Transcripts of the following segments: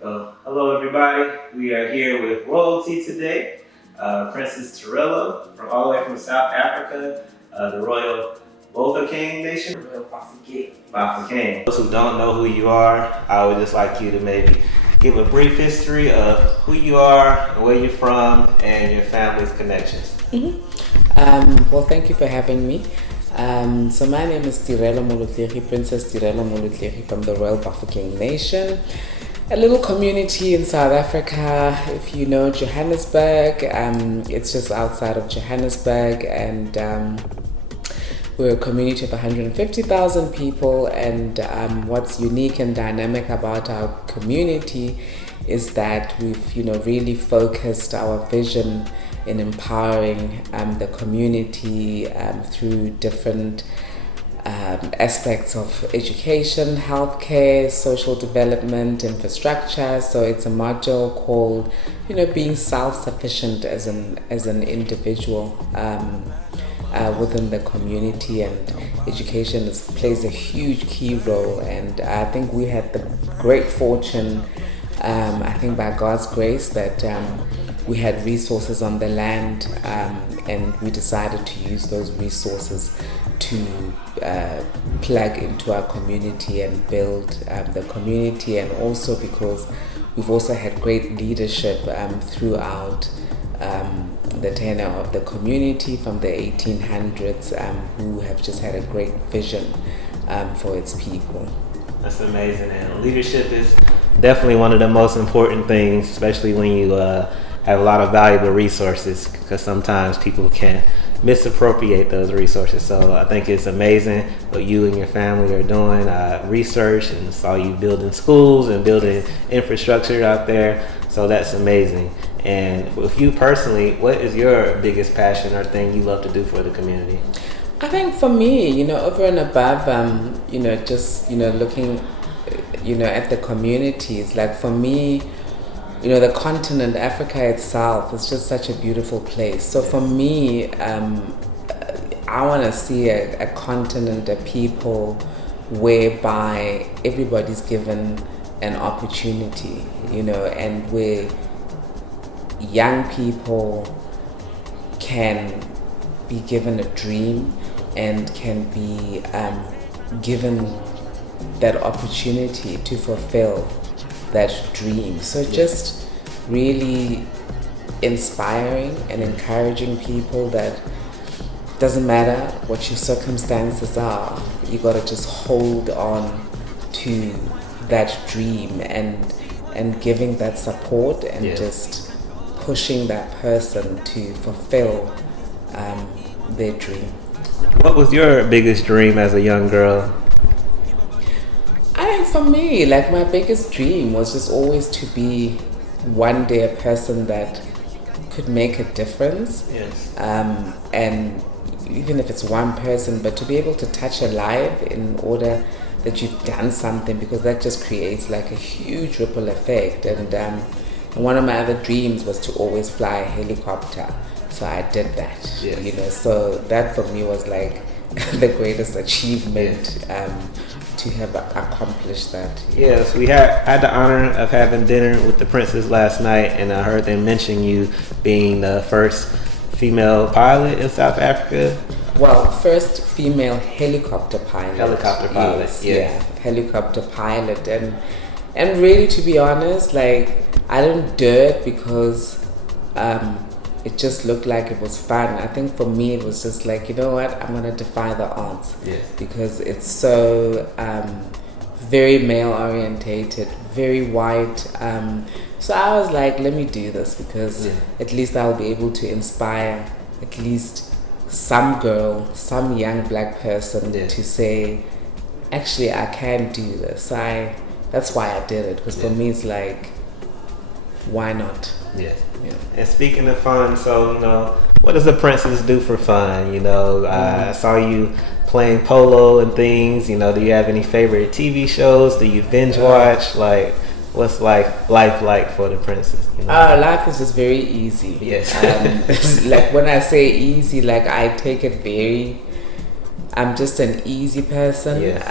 Hello everybody. We are here with royalty today. Princess Tirelo from all the way from South Africa, the Royal Bafokeng Nation. Royal Bafokeng. Those who don't know who you are, I would just like you to maybe give a brief history of who you are, where you're from, and your family's connections. Well, thank you for having me. So my name is Tirelo Molotlegi, Princess Tirelo Molotlegi from the Royal Bafokeng Nation, a little community in South Africa. If you know Johannesburg, it's just outside of Johannesburg, and we're a community of 150,000 people. And what's unique and dynamic about our community is that we've really focused our vision in empowering the community through different aspects of education, healthcare, social development, infrastructure. So it's a module called, being self-sufficient as an individual within the community, and education plays a huge key role. And I think we had the great fortune, I think by God's grace, that we had resources on the land, and we decided to use those resources to plug into our community and build the community. And also because we've also had great leadership throughout the tenure of the community from the 1800s, who have just had a great vision for its people. That's amazing, and leadership is definitely one of the most important things, especially when you have a lot of valuable resources, because sometimes people can misappropriate those resources. So I think it's amazing what you and your family are doing, research, and saw you building schools and building infrastructure out there. So that's amazing. And with you personally, what is your biggest passion or thing you love to do for the community? I think for me, over and above, just, looking, at the communities, like for me, the continent, Africa itself, is just such a beautiful place. So for me, I want to see a continent, a people whereby everybody's given an opportunity, and where young people can be given a dream and can be given that opportunity to fulfill that dream. So just really inspiring and encouraging people that doesn't matter what your circumstances are, you gotta just hold on to that dream, and giving that support, and just pushing that person to fulfill their dream. What was your biggest dream as a young girl? I think for me, like my biggest dream was just always to be one day a person that could make a difference. Yes. And even if it's one person, but to be able to touch a life in order that you've done something, because that just creates like a huge ripple effect. And one of my other dreams was to always fly a helicopter. So I did that, Yes. So that for me was like the greatest achievement, to have accomplished that. Yes, we had the honor of having dinner with the princess last night, and I heard them mention you being the first female pilot in South Africa. Well, first female helicopter pilot. Helicopter pilot, yes. Yeah, helicopter pilot. And really, to be honest, like, I didn't do it because it just looked like it was fun. I think for me it was just like, you know what, I'm gonna defy the odds. Yes. Because it's so very male orientated, very white. So I was like, let me do this, because at least I'll be able to inspire at least some girl, some young black person to say, actually I can do this. That's why I did it, because for me it's like, why not? Yes. Yeah. And speaking of fun, so what does a princess do for fun? I saw you playing polo and things. Do you have any favorite TV shows? Do you binge watch? Like, what's life like for the princess? Life is just very easy. Yes. Like when I say easy, like I take it very I'm just an easy person. Yes.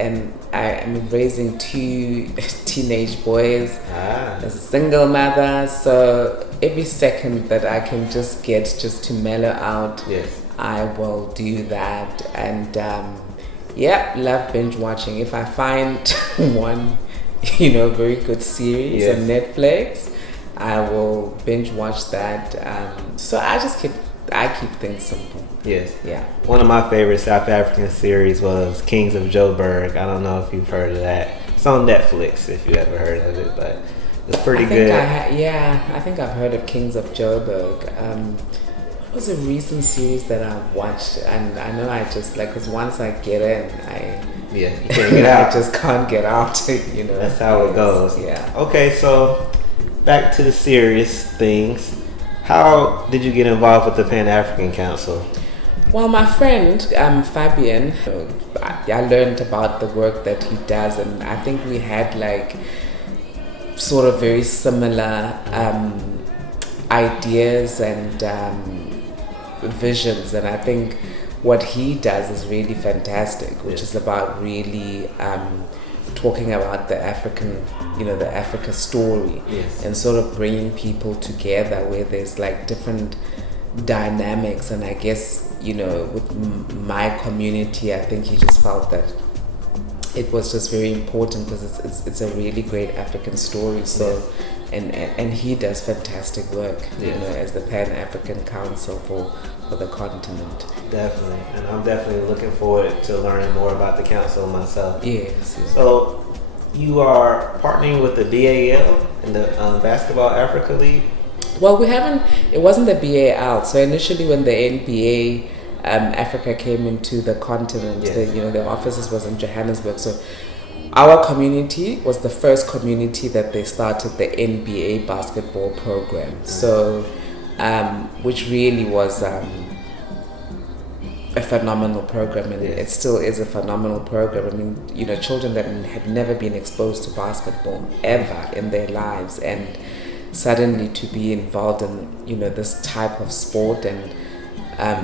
And I'm raising 2 teenage boys as a single mother. So every second that I can just get just to mellow out, Yes. I will do that. And love binge watching. If I find one, very good series on Netflix, I will binge watch that. So I keep things simple. Yes. Yeah. One of my favorite South African series was Kings of Joburg. I don't know if you've heard of that. It's on Netflix if you ever heard of it, but it's pretty good. I think I've heard of Kings of Joburg. What was a recent series that I watched? And I know I just because once I get in, you can't get out. I just can't get out. That's how it goes. Yeah. Okay, so back to the serious things. How did you get involved with the Pan-African Council? Well, my friend Fabian, I learned about the work that he does, and I think we had sort of very similar ideas and visions, and I think what he does is really fantastic, which is about really talking about the African, the Africa story, and sort of bringing people together where there's different dynamics. And I guess with my community, I think he just felt that it was just very important because it's a really great African story. So and he does fantastic work, as the Pan-African Council for the continent. Definitely, and I'm definitely looking forward to learning more about the council myself. Yes. So you are partnering with the BAL and the Basketball Africa League? Well, it wasn't the BAL. So initially when the NBA Africa came into the continent, the offices was in Johannesburg. So our community was the first community that they started the NBA basketball program. Mm-hmm. So, which really was a phenomenal program, and it still is a phenomenal program. I mean, children that had never been exposed to basketball ever in their lives, and suddenly to be involved in this type of sport, and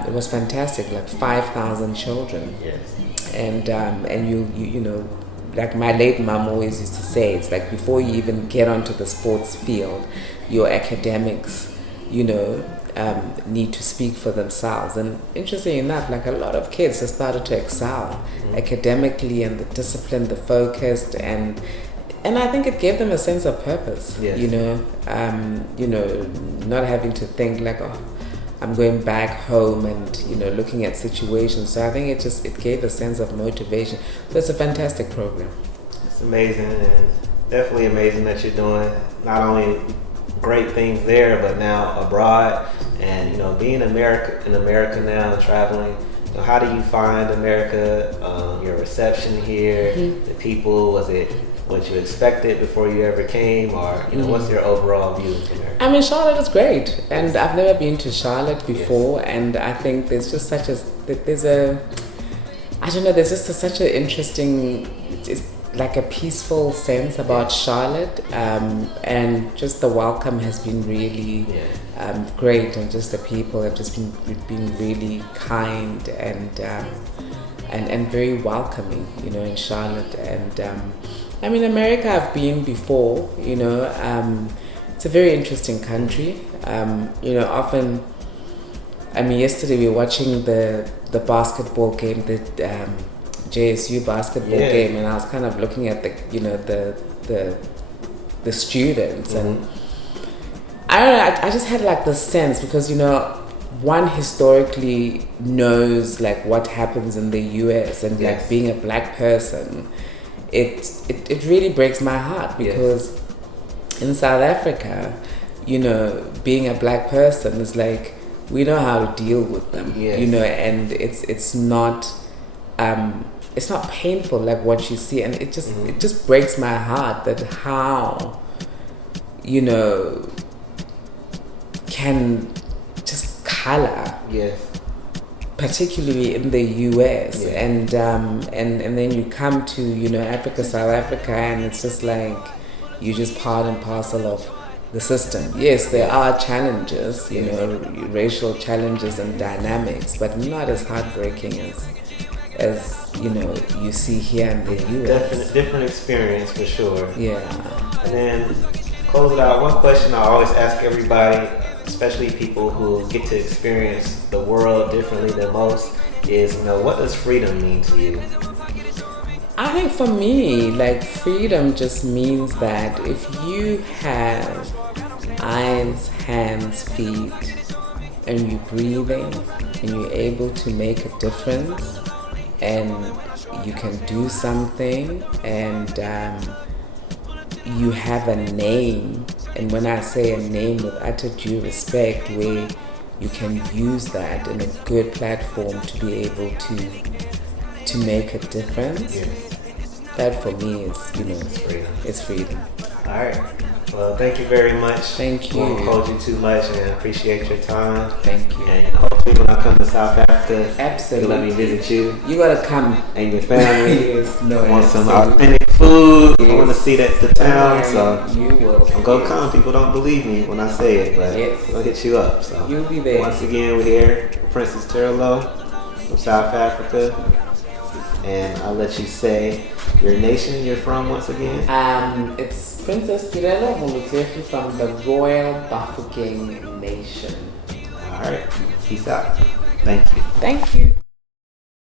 it was fantastic. 5,000 children. Yes. And you my late mom always used to say, it's before you even get onto the sports field, your academics, need to speak for themselves. And interestingly enough, a lot of kids just started to excel academically, and the discipline, the focused, and I think it gave them a sense of purpose. Yes. Not having to think I'm going back home and looking at situations. So I think it gave a sense of motivation. So it's a fantastic program. It's amazing, and definitely amazing that you're doing not only great things there, but now abroad, and being in America now and traveling. How do you find America? Your reception here, the people, was it what you expected before you ever came, or what's your overall view of America? I mean, Charlotte is great, and I've never been to Charlotte before, and I think there's just such a interesting, it's a peaceful sense about Charlotte, and just the welcome has been really great, and just the people have just been really kind and very welcoming, in Charlotte. And I mean, America I've been before, it's a very interesting country. Often, yesterday we were watching the basketball game, the JSU basketball game, and I was kind of looking at the students, and I don't know, I just had this sense, because one historically knows what happens in the US, and being a black person, it really breaks my heart, because in South Africa, being a black person is we know how to deal with them, and it's not painful what you see, and it just breaks my heart that how can just color, particularly in the US, and then you come to Africa, South Africa, and it's just you just part and parcel of the system. Yes, there are challenges, you know, racial challenges and dynamics, but not as heartbreaking as you know you see here in the U.S. Different experience for sure. Yeah. And then close it out. One question I always ask everybody, especially people who get to experience the world differently than most, is, you know, what does freedom mean to you? I think for me, like, freedom just means that if you have eyes, hands, feet, and you're breathing, and you're able to make a difference, and you can do something, and you have a name, and when I say a name with utter due respect, where you can use that in a good platform to be able to make a difference. Yes. That for me is, you know, It's freedom. it's freedom. All right. Well, thank you very much. Thank you. Won't hold you too much, and I appreciate your time. Thank you. And hopefully, when I come to South Africa, Absolutely. you'll let me visit you You gotta come. and your family. Yes, no, I want some absolutely. authentic food. I want to Yes. see the town. So You will. I'm gonna come. People don't believe me when I say it, but Yes. I'm gonna hit you up. So You'll be there. once again, we're here, Princess Tirelo from South Africa, and I'll let you say your nation you're from once again. It's Princess Tirelo Molotlegi from the Royal Bafokeng Nation. All right. Peace out. Thank you. Thank you.